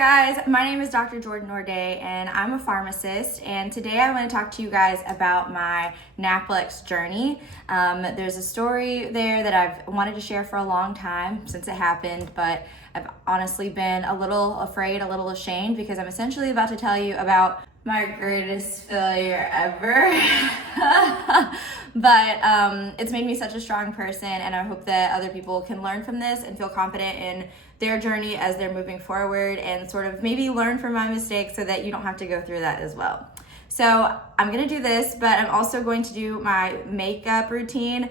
guys, my name is Dr. Jordan Orday and I'm a pharmacist, and today I want to talk to you guys about my NAPLEX journey. There's a story there that I've wanted to share for a long time since it happened, but I've honestly been a little afraid, a little ashamed, because I'm essentially about to tell you about my greatest failure ever. But it's made me such a strong person, and I hope that other people can learn from this and feel confident in their journey as they're moving forward, and sort of maybe learn from my mistakes so that you don't have to go through that as well. So I'm gonna do this, but I'm also going to do my makeup routine.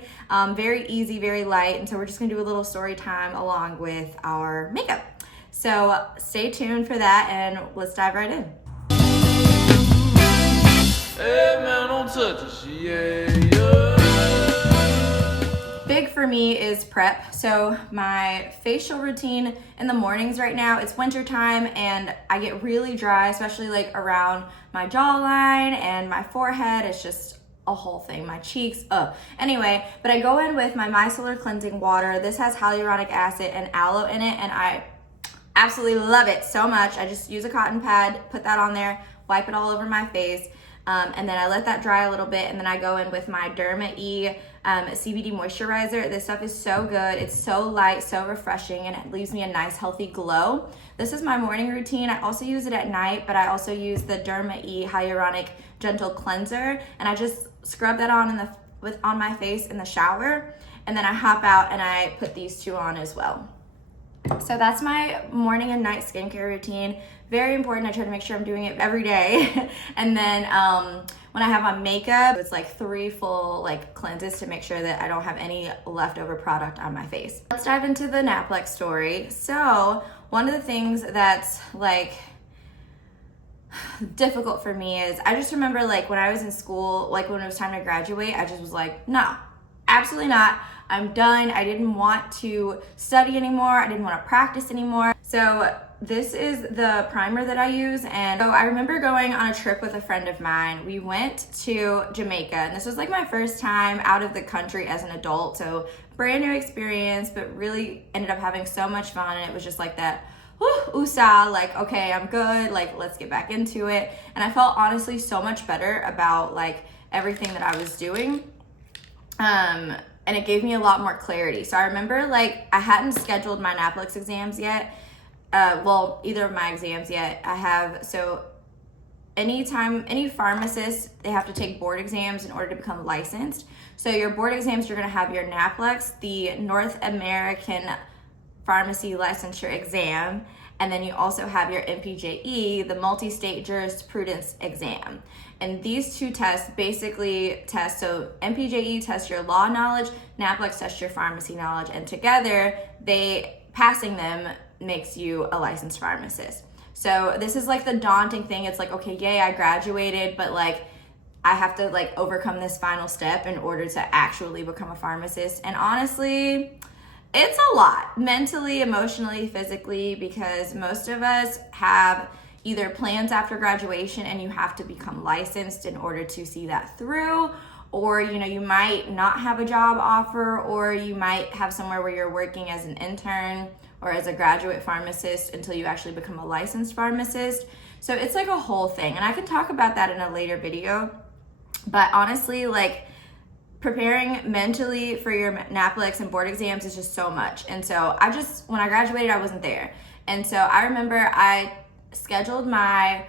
Very easy, very light, and so we're just gonna do a little story time along with our makeup. So stay tuned for that, and let's dive right in. Hey man, don't touch it, Big for me is prep. So my facial routine in the mornings right now, it's winter time and I get really dry, especially like around my jawline and my forehead. It's just a whole thing, my cheeks, Anyway, but I go in with my micellar cleansing water. This has hyaluronic acid and aloe in it, and I absolutely love it so much. I just use a cotton pad, put that on there, wipe it all over my face. And then I let that dry a little bit, and then I go in with my Derma E CBD moisturizer. This stuff is so good. It's so light, so refreshing, and it leaves me a nice healthy glow. This is my morning routine. I also use it at night, but I also use the Derma E Hyaluronic Gentle Cleanser, and I just scrub that on on my face in the shower, and then I hop out and I put these two on as well. So that's my morning and night skincare routine. Very important. I try to make sure I'm doing it every day. And then when I have on makeup, it's like 3 full cleanses to make sure that I don't have any leftover product on my face. Let's dive into the NAPLEX story. So one of the things that's difficult for me is I just remember when I was in school, when it was time to graduate, I just was like, no, absolutely not. I'm done. I didn't want to study anymore. I didn't want to practice anymore. So this is the primer that I use. And so I remember going on a trip with a friend of mine. We went to Jamaica, and this was my first time out of the country as an adult. So brand new experience, but really ended up having so much fun. And it was just that okay, I'm good. Let's get back into it. And I felt honestly so much better about everything that I was doing. And it gave me a lot more clarity. So I remember I hadn't scheduled my NAPLEX exams yet. Either of my exams yet. So any pharmacist, they have to take board exams in order to become licensed. So your board exams, you're gonna have your NAPLEX, the North American Pharmacy Licensure Exam, and then you also have your MPJE, the Multi-State Jurisprudence Exam. And these two tests basically test, so MPJE tests your law knowledge, NAPLEX tests your pharmacy knowledge, and together, passing them makes you a licensed pharmacist. So this is the daunting thing. It's okay, yay, I graduated, but I have to overcome this final step in order to actually become a pharmacist. And honestly, it's a lot, mentally, emotionally, physically, because most of us have either plans after graduation and you have to become licensed in order to see that through, or you might not have a job offer, or you might have somewhere where you're working as an intern or as a graduate pharmacist until you actually become a licensed pharmacist. So it's a whole thing, and I can talk about that in a later video. But honestly, preparing mentally for your NAPLEX and board exams is just so much. And so when I graduated, I wasn't there. And so I remember I scheduled my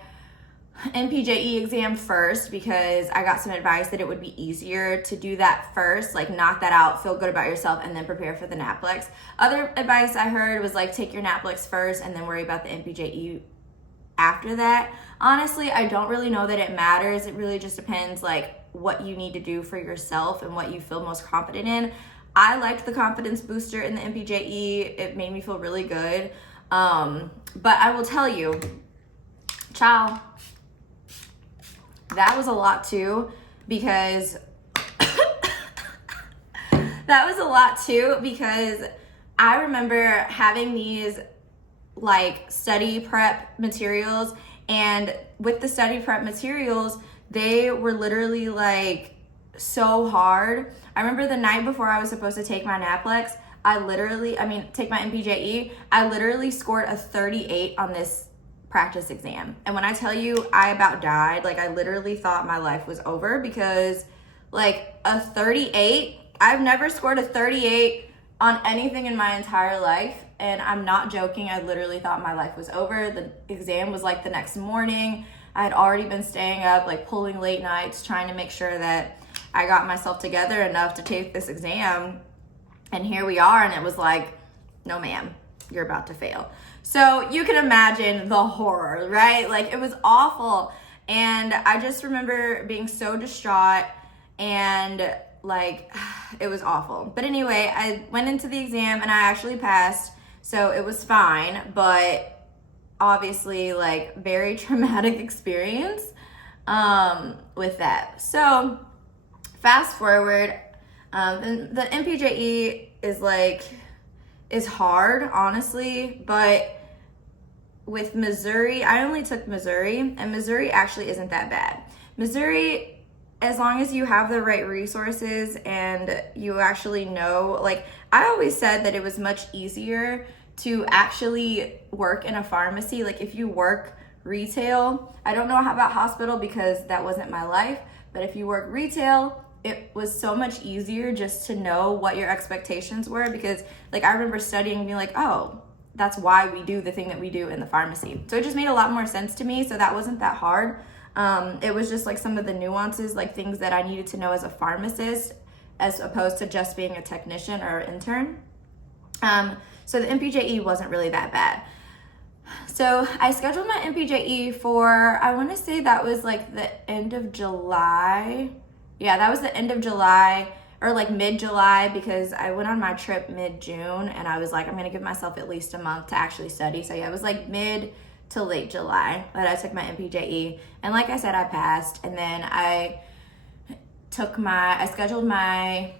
MPJE exam first because I got some advice that it would be easier to do that first, knock that out, feel good about yourself, and then prepare for the NAPLEX. Other advice I heard was take your NAPLEX first and then worry about the MPJE after that. Honestly, I don't really know that it matters. It really just depends what you need to do for yourself and what you feel most confident in. I liked the confidence booster in the MPJE. It made me feel really good. But I will tell you, child, that was a lot too, because I remember having these study prep materials, and with the study prep materials, they were literally so hard. I remember the night before I was supposed to take my NAPLEX, take my MPJE, I literally scored a 38 on this practice exam. And when I tell you I about died, like I literally thought my life was over because like a 38, I've never scored a 38 on anything in my entire life. And I'm not joking. I literally thought my life was over. The exam was like the next morning. I had already been staying up, like pulling late nights, trying to make sure that I got myself together enough to take this exam. And here we are. And it was like, no, ma'am, you're about to fail. So you can imagine the horror, right? Like it was awful. And I just remember being so distraught and like it was awful. But anyway, I went into the exam and I actually passed. So it was fine, but obviously like very traumatic experience with that. So fast forward, the NPJE is hard, honestly, but with Missouri, I only took Missouri, and Missouri actually isn't that bad. Missouri, as long as you have the right resources and you actually know, like I always said that it was much easier to actually work in a pharmacy. Like if you work retail, I don't know about hospital because that wasn't my life, but if you work retail, it was so much easier just to know what your expectations were, because like I remember studying and being like, oh, that's why we do the thing that we do in the pharmacy. So it just made a lot more sense to me. So that wasn't that hard. It was just like some of the nuances, like things that I needed to know as a pharmacist, as opposed to just being a technician or intern. So the MPJE wasn't really that bad. So I scheduled my MPJE for, I want to say that was like the end of July. Yeah, that was the end of July or like mid-July, because I went on my trip mid-June and I was like, I'm going to give myself at least a month to actually study. So yeah, it was like mid to late July that I took my MPJE. And like I said, I passed. And then I scheduled my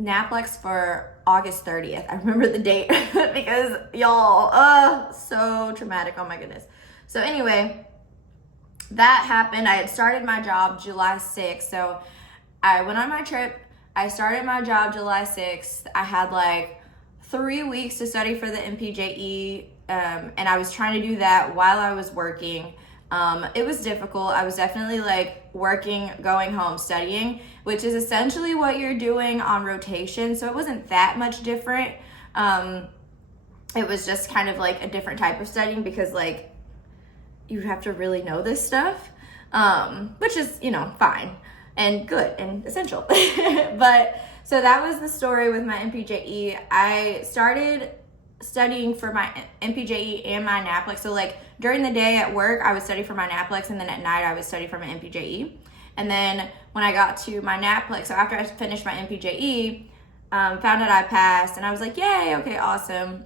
NAPLEX for August 30th. I remember the date because y'all, so traumatic. Oh my goodness. So anyway, that happened. I had started my job July 6th. So I went on my trip. I started my job July 6th. I had like 3 weeks to study for the MPJE. And I was trying to do that while I was working. It was difficult. I was definitely like working, going home, studying, which is essentially what you're doing on rotation. So it wasn't that much different. It was just kind of like a different type of studying because like you have to really know this stuff, which is, fine and good and essential. But so that was the story with my MPJE. I started studying for my MPJE and my NAPLEX. So like during the day at work, I would study for my NAPLEX, and then at night I would study for my MPJE. And then when I got to my NAPLEX, so after I finished my MPJE, found out I passed, and I was like, yay, okay, awesome.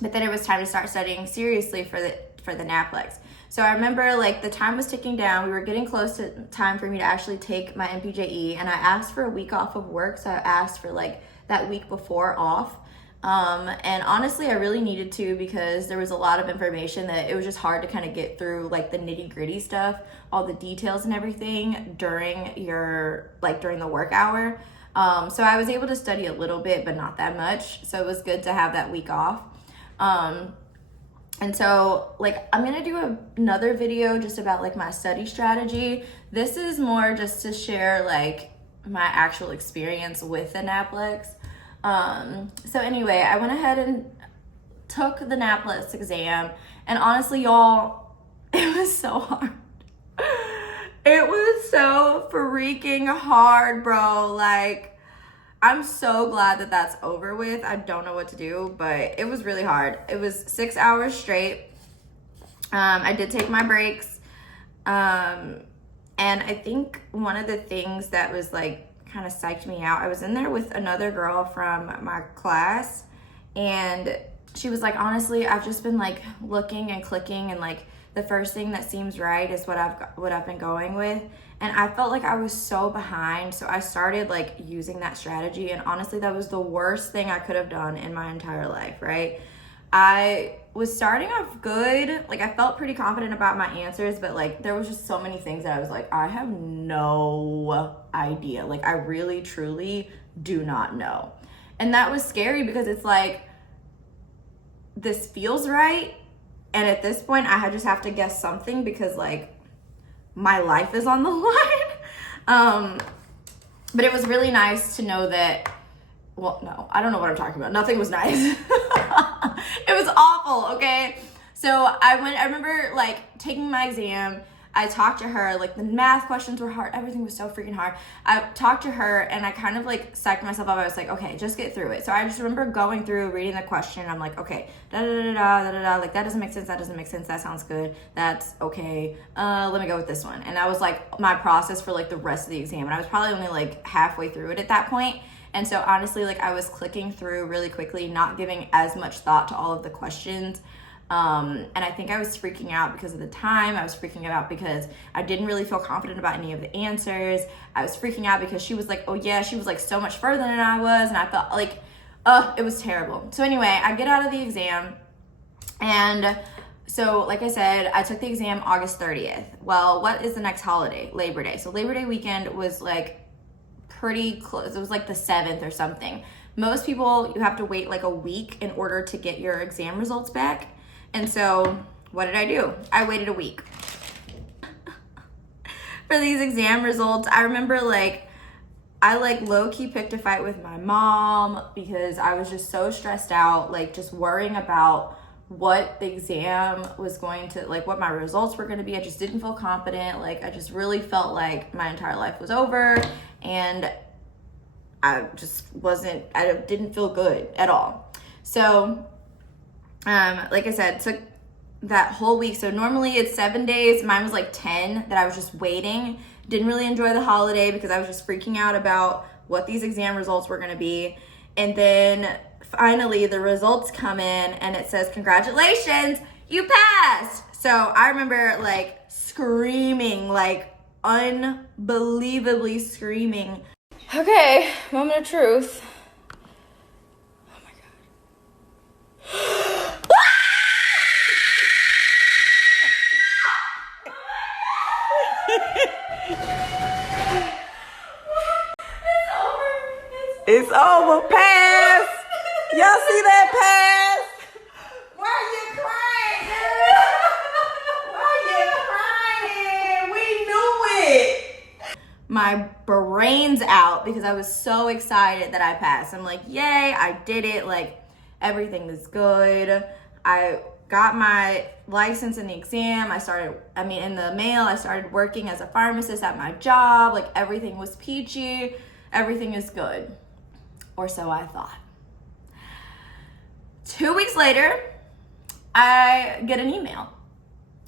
But then it was time to start studying seriously for the NAPLEX. So I remember like the time was ticking down. We were getting close to time for me to actually take my MPJE, and I asked for a week off of work. So I asked for like that week before off. And honestly, I really needed to, because there was a lot of information that it was just hard to kind of get through, like the nitty gritty stuff, all the details and everything during the work hour. So I was able to study a little bit, but not that much. So it was good to have that week off. And so like, I'm going to do another video just about like my study strategy. This is more just to share like my actual experience with the NAPLEX. So anyway, I went ahead and took the NAPLEX exam, and honestly, y'all, it was so hard. It was so freaking hard, bro. Like, I'm so glad that that's over with. I don't know what to do, but it was really hard. It was 6 hours straight. I did take my breaks. And I think one of the things that was like, kind of psyched me out, I was in there with another girl from my class, and she was like, honestly, I've just been like looking and clicking, and like the first thing that seems right is what I've been going with. And I felt like I was so behind, so I started like using that strategy, and honestly that was the worst thing I could have done in my entire life, right? I was starting off good, like I felt pretty confident about my answers, but like there was just so many things that I was like, I have no idea. Like I really truly do not know. And that was scary, because it's like, this feels right, And at this point, I just have to guess something because like my life is on the line. But it was really nice to know that, well, no, I don't know what I'm talking about. Nothing was nice. It was awful, okay? So I remember like taking my exam. I talked to her, like the math questions were hard. Everything was so freaking hard. I talked to her and I kind of like psyched myself up. I was like, okay, just get through it. So I just remember going through, reading the question. I'm like, okay, da-da-da-da-da-da-da. Like that doesn't make sense. That doesn't make sense. That sounds good. That's okay. Let me go with this one. And that was like my process for like the rest of the exam. And I was probably only like halfway through it at that point. And so honestly, like I was clicking through really quickly, not giving as much thought to all of the questions. And I think I was freaking out because of the time. I was freaking out because I didn't really feel confident about any of the answers. I was freaking out because she was like, oh yeah, she was like so much further than I was. And I felt like, it was terrible. So anyway, I get out of the exam. And so like I said, I took the exam August 30th. Well, what is the next holiday? Labor Day. So Labor Day weekend was like pretty close. It was like the 7th or something. Most people, you have to wait like a week in order to get your exam results back. And so what did I do? I waited a week for these exam results. I remember like, I like low-key picked a fight with my mom because I was just so stressed out, like just worrying about what the exam was going to, like what my results were going to be. I just didn't feel confident. Like I just really felt like my entire life was over and I didn't feel good at all. So like I said, took that whole week. So normally it's 7 days. Mine was like 10 that I was just waiting. Didn't really enjoy the holiday because I was just freaking out about what these exam results were going to be. And then finally the results come in and it says, congratulations, you passed. So I remember like screaming, like unbelievably screaming. Okay, moment of truth. Oh my God. It's over. Pass. Y'all see that pass? Why are you crying, girl? Why are you crying? We knew it. My brain's out because I was so excited that I passed. I'm like, yay, I did it. Like, everything is good. I got my license in the exam. In the mail, I started working as a pharmacist at my job. Like, everything was peachy. Everything is good. Or so I thought. 2 weeks later, I get an email.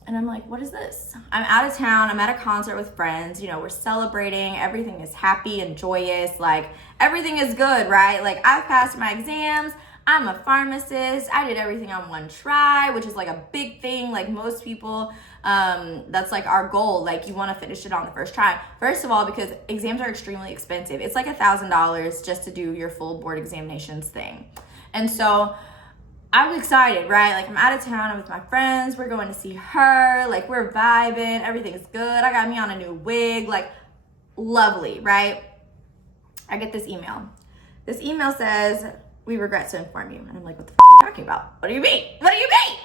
And I'm like, what is this? I'm out of town. I'm at a concert with friends. You know, we're celebrating. Everything is happy and joyous. Like, everything is good, right? Like, I've passed my exams. I'm a pharmacist. I did everything on one try, which is like a big thing. Like most people, that's like our goal. Like you want to finish it on the first try. First of all, because exams are extremely expensive. It's like $1,000 just to do your full board examinations thing. And so I was excited, right? Like I'm out of town. I'm with my friends. We're going to see her. Like we're vibing. Everything's good. I got me on a new wig. Like lovely, right? I get this email. This email says, we regret to inform you. And I'm like, what the f*** are you talking about? What do you mean? What do you mean?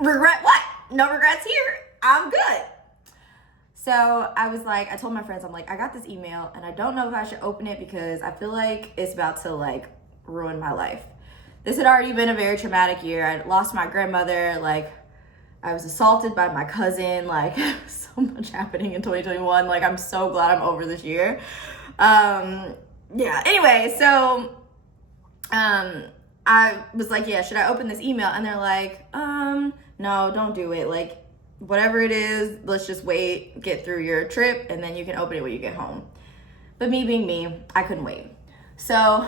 Regret what? No regrets here. I'm good. So I was like, I told my friends, I'm like, I got this email and I don't know if I should open it because I feel like it's about to like ruin my life. This had already been a very traumatic year. I lost my grandmother. Like I was assaulted by my cousin. Like so much happening in 2021. Like I'm so glad I'm over this year. Yeah, anyway, so I was like, yeah, should I open this email? And they're like, no, don't do it. Like, whatever it is, let's just wait, get through your trip, and then you can open it when you get home. But me being me, I couldn't wait. So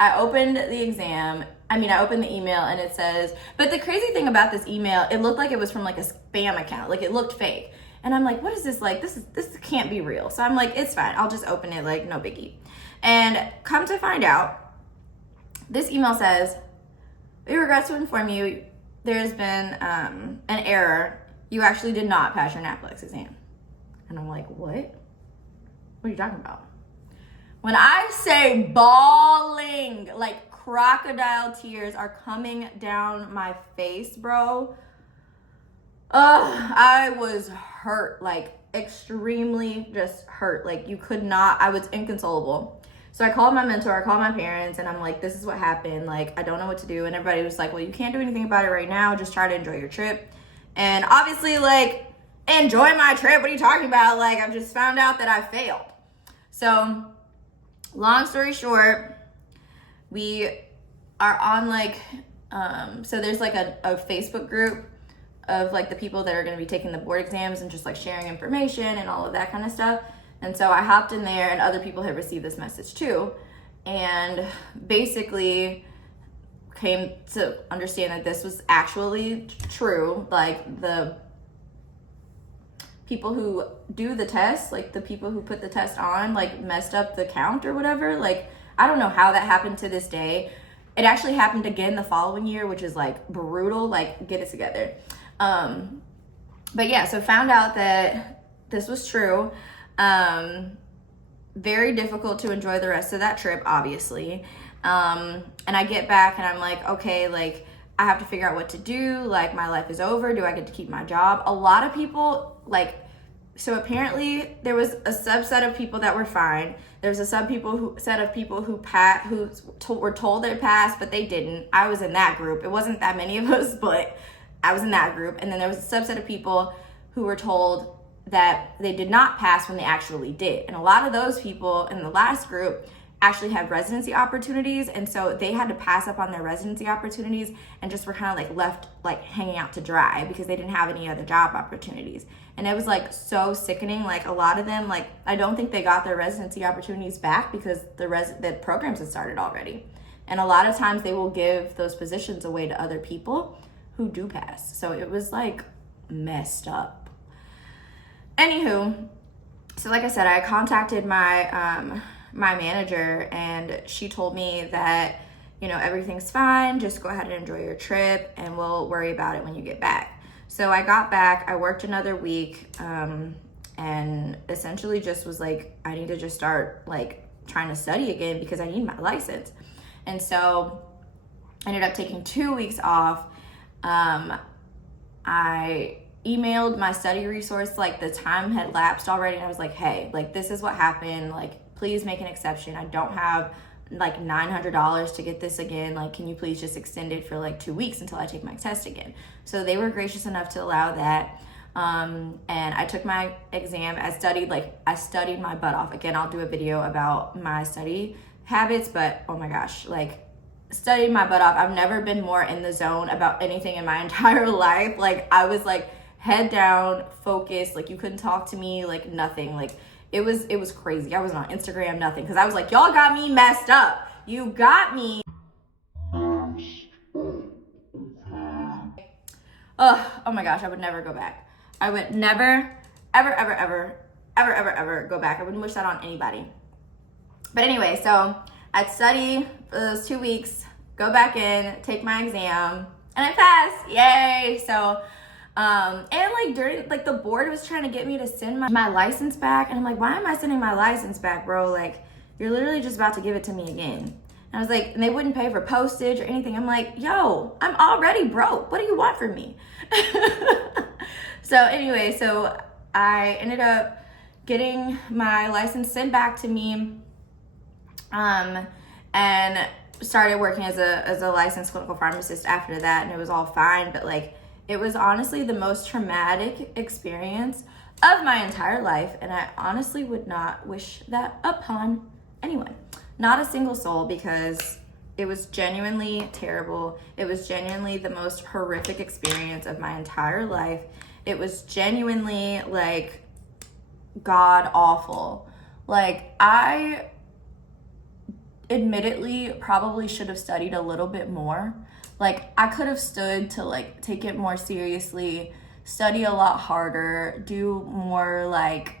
I opened the email, and it says, but the crazy thing about this email, it looked like it was from like a spam account. Like, it looked fake. And I'm like, what is this? Like, this can't be real. So I'm like, it's fine. I'll just open it, like, no biggie. And come to find out, this email says, we regret to inform you there's been an error. You actually did not pass your NAPLEX exam. And I'm like, what? What are you talking about? When I say bawling, like crocodile tears are coming down my face, bro. I was hurt, like extremely just hurt. Like you could not, I was inconsolable. So I called my mentor, I called my parents, and I'm like, this is what happened. Like, I don't know what to do. And everybody was like, well, you can't do anything about it right now. Just try to enjoy your trip. And obviously, like, enjoy my trip. What are you talking about? Like, I've just found out that I failed. So long story short, we are on like, so there's like a Facebook group of like the people that are going to be taking the board exams and just like sharing information and all of that kind of stuff. And so I hopped in there, and other people had received this message too, and basically came to understand that this was actually true. Like the people who do the test, like the people who put the test on, like messed up the count or whatever. Like, I don't know how that happened to this day. It actually happened again the following year, which is like brutal. Like, get it together. But yeah, so found out that this was true. Very difficult to enjoy the rest of that trip, obviously. And I get back and I'm like, okay, like I have to figure out what to do. Like, my life is over. Do I get to keep my job? A lot of people, like, so apparently there was a subset of people that were fine. There was a set of people who were told they passed, but they didn't. I was in that group. It wasn't that many of us, but I was in that group. And then there was a subset of people who were told that they did not pass when they actually did. And a lot of those people in the last group actually had residency opportunities, and so they had to pass up on their residency opportunities and just were kind of like left like hanging out to dry because they didn't have any other job opportunities. And it was like so sickening. Like, a lot of them, like, I don't think they got their residency opportunities back because the programs had started already. And a lot of times they will give those positions away to other people who do pass. So it was like messed up. Anywho, so like I said, I contacted my my manager, and she told me that, you know, everything's fine. Just go ahead and enjoy your trip, and we'll worry about it when you get back. So I got back, I worked another week, and essentially just was like, I need to just start like trying to study again because I need my license. And so I ended up taking 2 weeks off. I emailed my study resource, like the time had lapsed already, and I was like, hey, like this is what happened, like please make an exception. I don't have like $900 to get this again. Like, can you please just extend it for like 2 weeks until I take my test again? So they were gracious enough to allow that. And I took my exam. I studied my butt off. Again, I'll do a video about my study habits, but oh my gosh, like studied my butt off. I've never been more in the zone about anything in my entire life. Like, I was like head down, focused, like you couldn't talk to me, like nothing. Like it was crazy. I wasn't on Instagram, nothing, because I was like, y'all got me messed up. You got me. Oh my gosh, I would never go back. I would never, ever go back. I wouldn't wish that on anybody. But anyway, so I'd study for those 2 weeks, go back in, take my exam, and I passed. Yay! So, and like during, like the board was trying to get me to send my license back, and I'm like, why am I sending my license back, bro? Like, you're literally just about to give it to me again. And I was like, and they wouldn't pay for postage or anything. I'm like, yo, I'm already broke. What do you want from me? So anyway, so I ended up getting my license sent back to me, and started working as a licensed clinical pharmacist after that, and it was all fine. But like, it was honestly the most traumatic experience of my entire life, and I honestly would not wish that upon anyone. Not a single soul, because it was genuinely terrible. It was genuinely the most horrific experience of my entire life. It was genuinely like god awful. Like, I admittedly probably should have studied a little bit more. Like, I could have stood to like take it more seriously, study a lot harder, do more like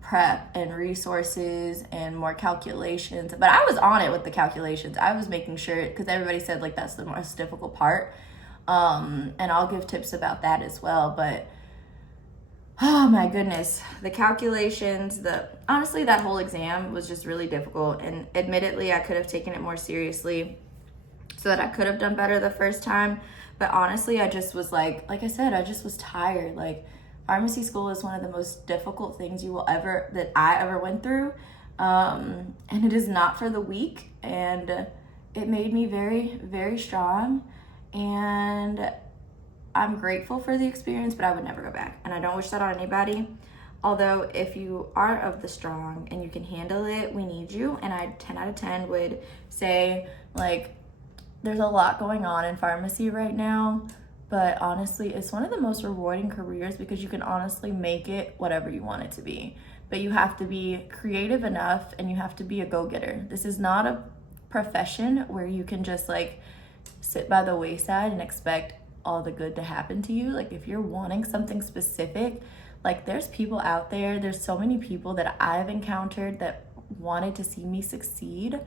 prep and resources and more calculations. But I was on it with the calculations. I was making sure, because everybody said like that's the most difficult part. And I'll give tips about that as well. But Oh my goodness. The calculations, honestly, that whole exam was just really difficult. And admittedly, I could have taken it more seriously so that I could have done better the first time. But honestly, I just was like I said, I just was tired. Like, pharmacy school is one of the most difficult things that I ever went through. And it is not for the weak. And it made me very, very strong. And I'm grateful for the experience, but I would never go back. And I don't wish that on anybody. Although if you are of the strong and you can handle it, we need you. And I 10 out of 10 would say, like, there's a lot going on in pharmacy right now, but honestly, it's one of the most rewarding careers because you can honestly make it whatever you want it to be. But you have to be creative enough and you have to be a go-getter. This is not a profession where you can just like sit by the wayside and expect all the good to happen to you. Like, if you're wanting something specific, like, there's people out there, there's so many people that I've encountered that wanted to see me succeed.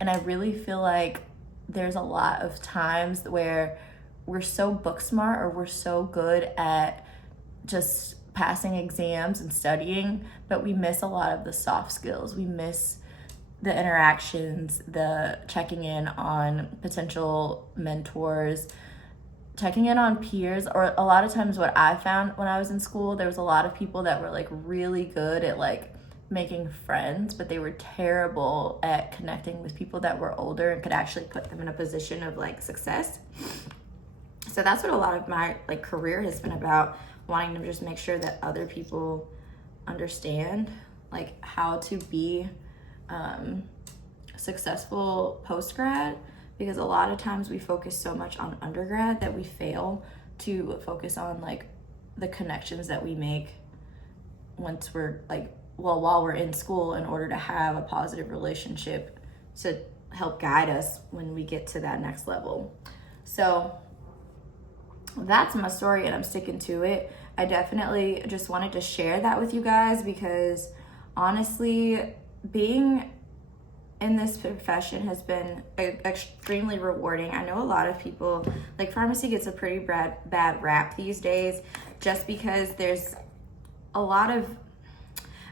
And I really feel like there's a lot of times where we're so book smart or we're so good at just passing exams and studying, but we miss a lot of the soft skills. We miss the interactions, the checking in on potential mentors, checking in on peers. Or a lot of times what I found when I was in school, there was a lot of people that were like really good at like making friends, but they were terrible at connecting with people that were older and could actually put them in a position of like success. So that's what a lot of my like career has been about, wanting to just make sure that other people understand like how to be successful post-grad, because a lot of times we focus so much on undergrad that we fail to focus on like the connections that we make once we're like, well, while we're in school, in order to have a positive relationship to help guide us when we get to that next level. So that's my story and I'm sticking to it. I definitely just wanted to share that with you guys because honestly, being in this profession has been extremely rewarding. I know a lot of people, like, pharmacy gets a pretty bad rap these days just because there's a lot of,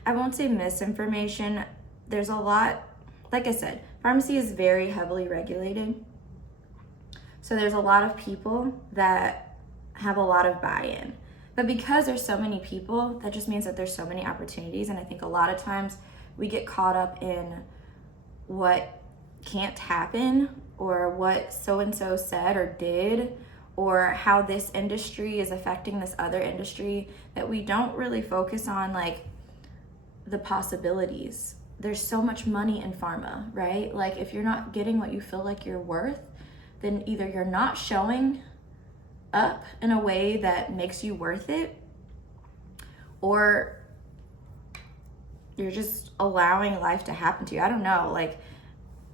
I won't say misinformation, there's a lot, like I said, pharmacy is very heavily regulated. So there's a lot of people that have a lot of buy-in. But because there's so many people, that just means that there's so many opportunities. And I think a lot of times we get caught up in what can't happen or what so-and-so said or did or how this industry is affecting this other industry, that we don't really focus on like the possibilities. There's so much money in pharma, right? Like, if you're not getting what you feel like you're worth, then either you're not showing up in a way that makes you worth it, or you're just allowing life to happen to you. I don't know. Like,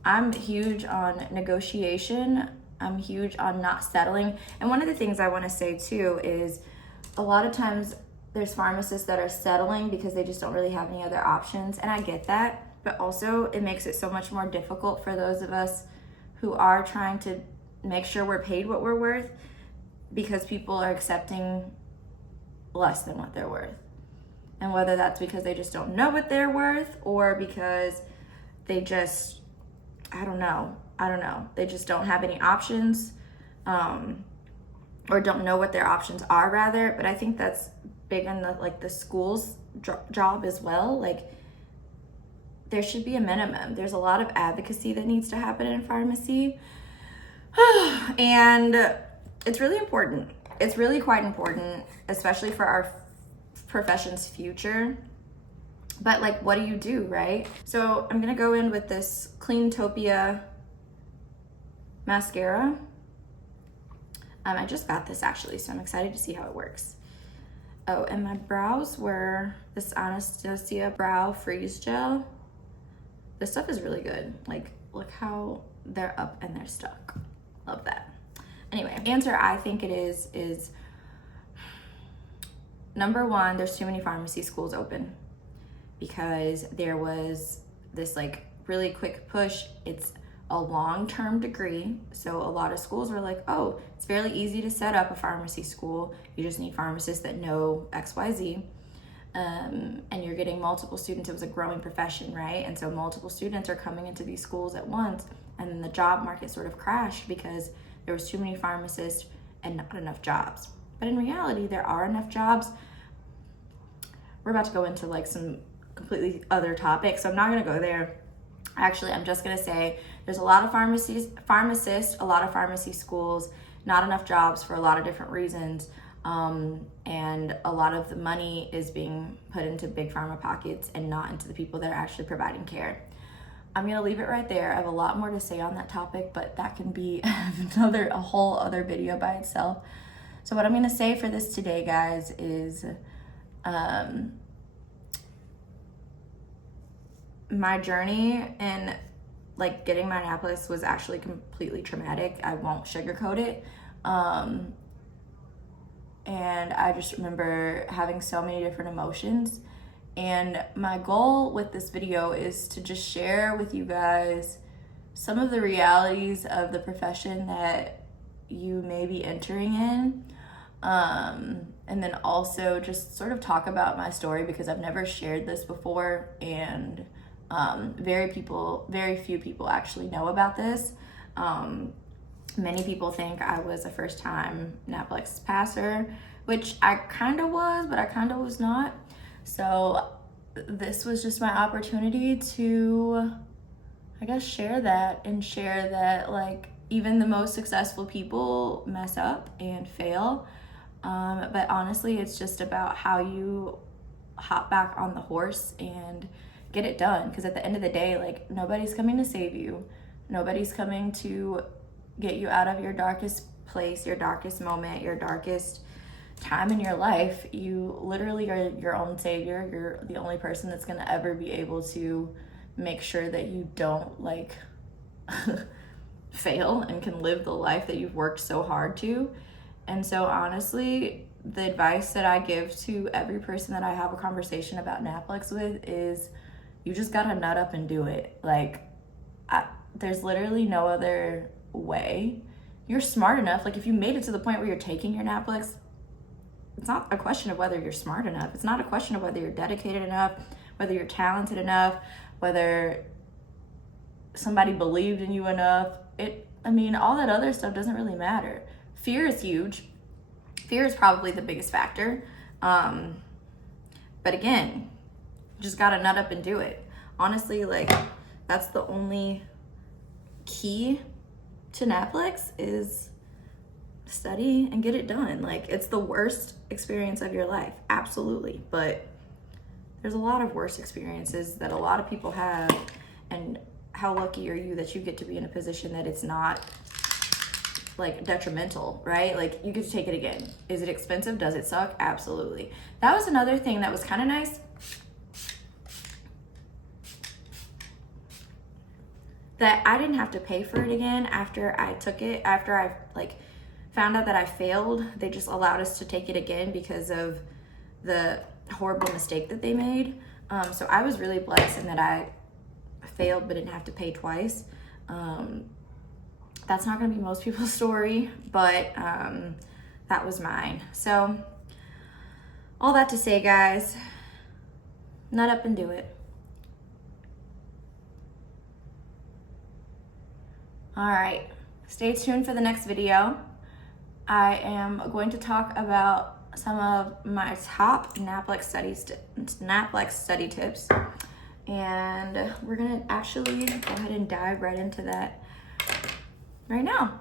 I'm huge on negotiation. I'm huge on not settling. And one of the things I want to say too is a lot of times there's pharmacists that are settling because they just don't really have any other options. And I get that, but also it makes it so much more difficult for those of us who are trying to make sure we're paid what we're worth, because people are accepting less than what they're worth. And whether that's because they just don't know what they're worth, or because they just, I don't know. They just don't have any options, or don't know what their options are rather. But I think that's big in the school's job as well. Like, there should be a minimum. There's a lot of advocacy that needs to happen in pharmacy. And it's really important. It's really quite important, especially for our profession's future. But like, what do you do, right? So I'm gonna go in with this Cleantopia mascara. I just got this actually, so I'm excited to see how it works. Oh, and my brows were this Anastasia Brow Freeze Gel. This stuff is really good. Like, look how they're up and they're stuck. Love that. Anyway, the answer I think it is number one, there's too many pharmacy schools open, because there was this like really quick push. It's a long-term degree. So a lot of schools were like, oh, it's fairly easy to set up a pharmacy school. You just need pharmacists that know XYZ. and you're getting multiple students. It was a growing profession, right? And so multiple students are coming into these schools at once, and then the job market sort of crashed because there was too many pharmacists and not enough jobs. But in reality, there are enough jobs. We're about to go into like some completely other topics, so I'm not gonna go there. Actually, I'm just gonna say there's a lot of pharmacists, a lot of pharmacy schools, not enough jobs for a lot of different reasons. And a lot of the money is being put into big pharma pockets and not into the people that are actually providing care. I'm gonna leave it right there. I have a lot more to say on that topic, but that can be a whole other video by itself. So what I'm gonna say for this today, guys, is my journey in like getting my NAPLEX was actually completely traumatic. I won't sugarcoat it. And I just remember having so many different emotions. And my goal with this video is to just share with you guys some of the realities of the profession that you may be entering in. And then also just sort of talk about my story, because I've never shared this before, and very few people actually know about this. Many people think I was a first-time NAPLEX passer, which I kind of was, but I kind of was not. So this was just my opportunity to, I guess, share that like even the most successful people mess up and fail. But honestly, it's just about how you hop back on the horse and get it done. Because at the end of the day, like, nobody's coming to save you. Nobody's coming to get you out of your darkest place, your darkest moment, your darkest time in your life. You literally are your own savior. You're the only person that's going to ever be able to make sure that you don't like fail and can live the life that you've worked so hard to. And so honestly, the advice that I give to every person that I have a conversation about NAPLEX with is, you just gotta nut up and do it. Like, there's literally no other way. You're smart enough. Like, if you made it to the point where you're taking your NAPLEX, it's not a question of whether you're smart enough. It's not a question of whether you're dedicated enough, whether you're talented enough, whether somebody believed in you enough. All that other stuff doesn't really matter. Fear is huge. Fear is probably the biggest factor. But again, you just gotta nut up and do it. Honestly, like, that's the only key to NAPLEX, is study and get it done. Like, it's the worst experience of your life, absolutely. But there's a lot of worse experiences that a lot of people have. And how lucky are you that you get to be in a position that it's not like detrimental, right? Like, you get to take it again. Is it expensive? Does it suck? Absolutely. That was another thing that was kind of nice. That I didn't have to pay for it again after I took it. After I like found out that I failed, they just allowed us to take it again because of the horrible mistake that they made. So I was really blessed in that I failed but didn't have to pay twice. That's not gonna be most people's story, but that was mine. So all that to say, guys, nut up and do it. All right, stay tuned for the next video. I am going to talk about some of my top NAPLEX study tips, and we're gonna actually go ahead and dive right into that right now.